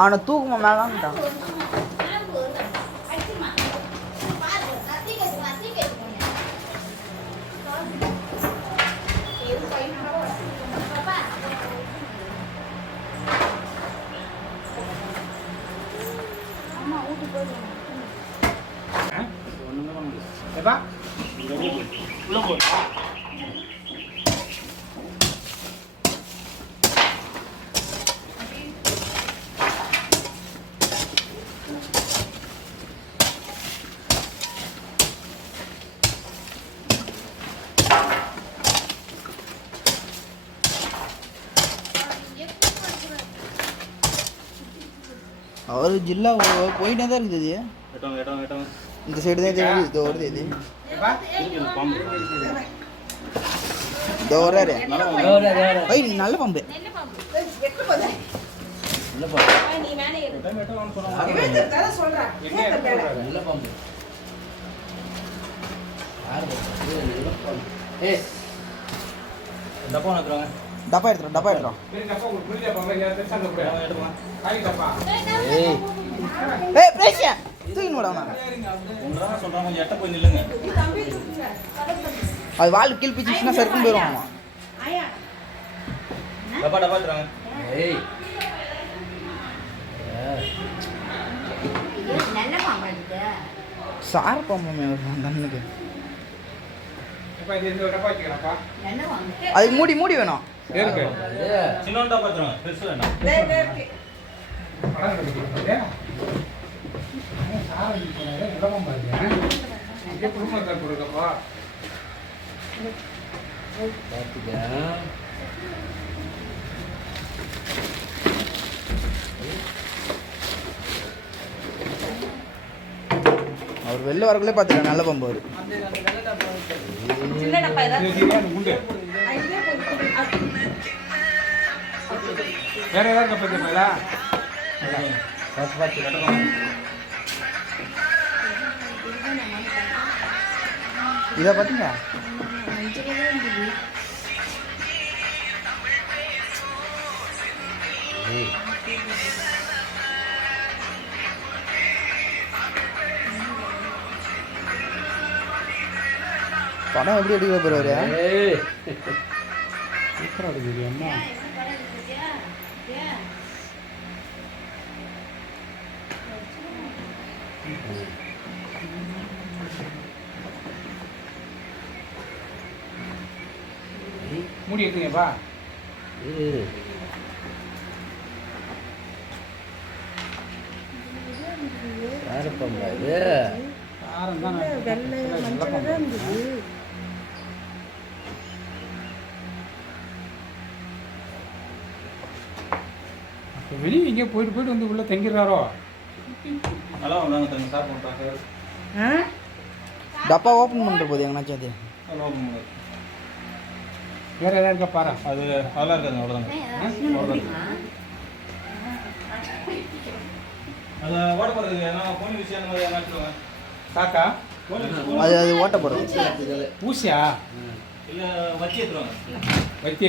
அவனை தூக்குமா மேலான்ட்டான். அவர் ஜில்லா போயிட்டே தான் இருக்குது. இந்த சைடு தான் தெரியுது. இதோ வருது இது. இதோ வர்றாரு. ஐய் நல்ல பம்பு. டப்பா எடுத்துறோம். அது வால் கீழ் பிச்சுன்னா சருக்கும் போயிடும். சார் பாம்பு கண்ணுக்கு அது மூடி வேணும். அவர் வெளில வரக்குள்ளே பார்த்துக்கலாம். நல்ல பம்பு அவர். வேற ஏதாவது கப்பா இதை பார்த்தீங்க. படம் எப்படி எடுக்க போறாரு? சூப்பரா இருக்குது அம்மா. மூடி எடுத்துங்கப்பா. வெளியே எங்கேயோ போயிட்டு வந்து உள்ள தங்கிடுறாரோ. டப்பா ஓப்பன் பண்ணுற போது எங்கனாச்சும் அது வேற ஏதாவது இருக்கா பாரு. அது அதெல்லாம் இருக்காது. அவ்வளோதாங்க. அது ஓட்ட போகிறது ஏன்னா போன் விஷயம் அந்த மாதிரி ஏதாச்சும் காக்கா அது ஓட்ட போகிறது பூசியா இல்லை வச்சு எடுத்துருவாங்க. வச்சு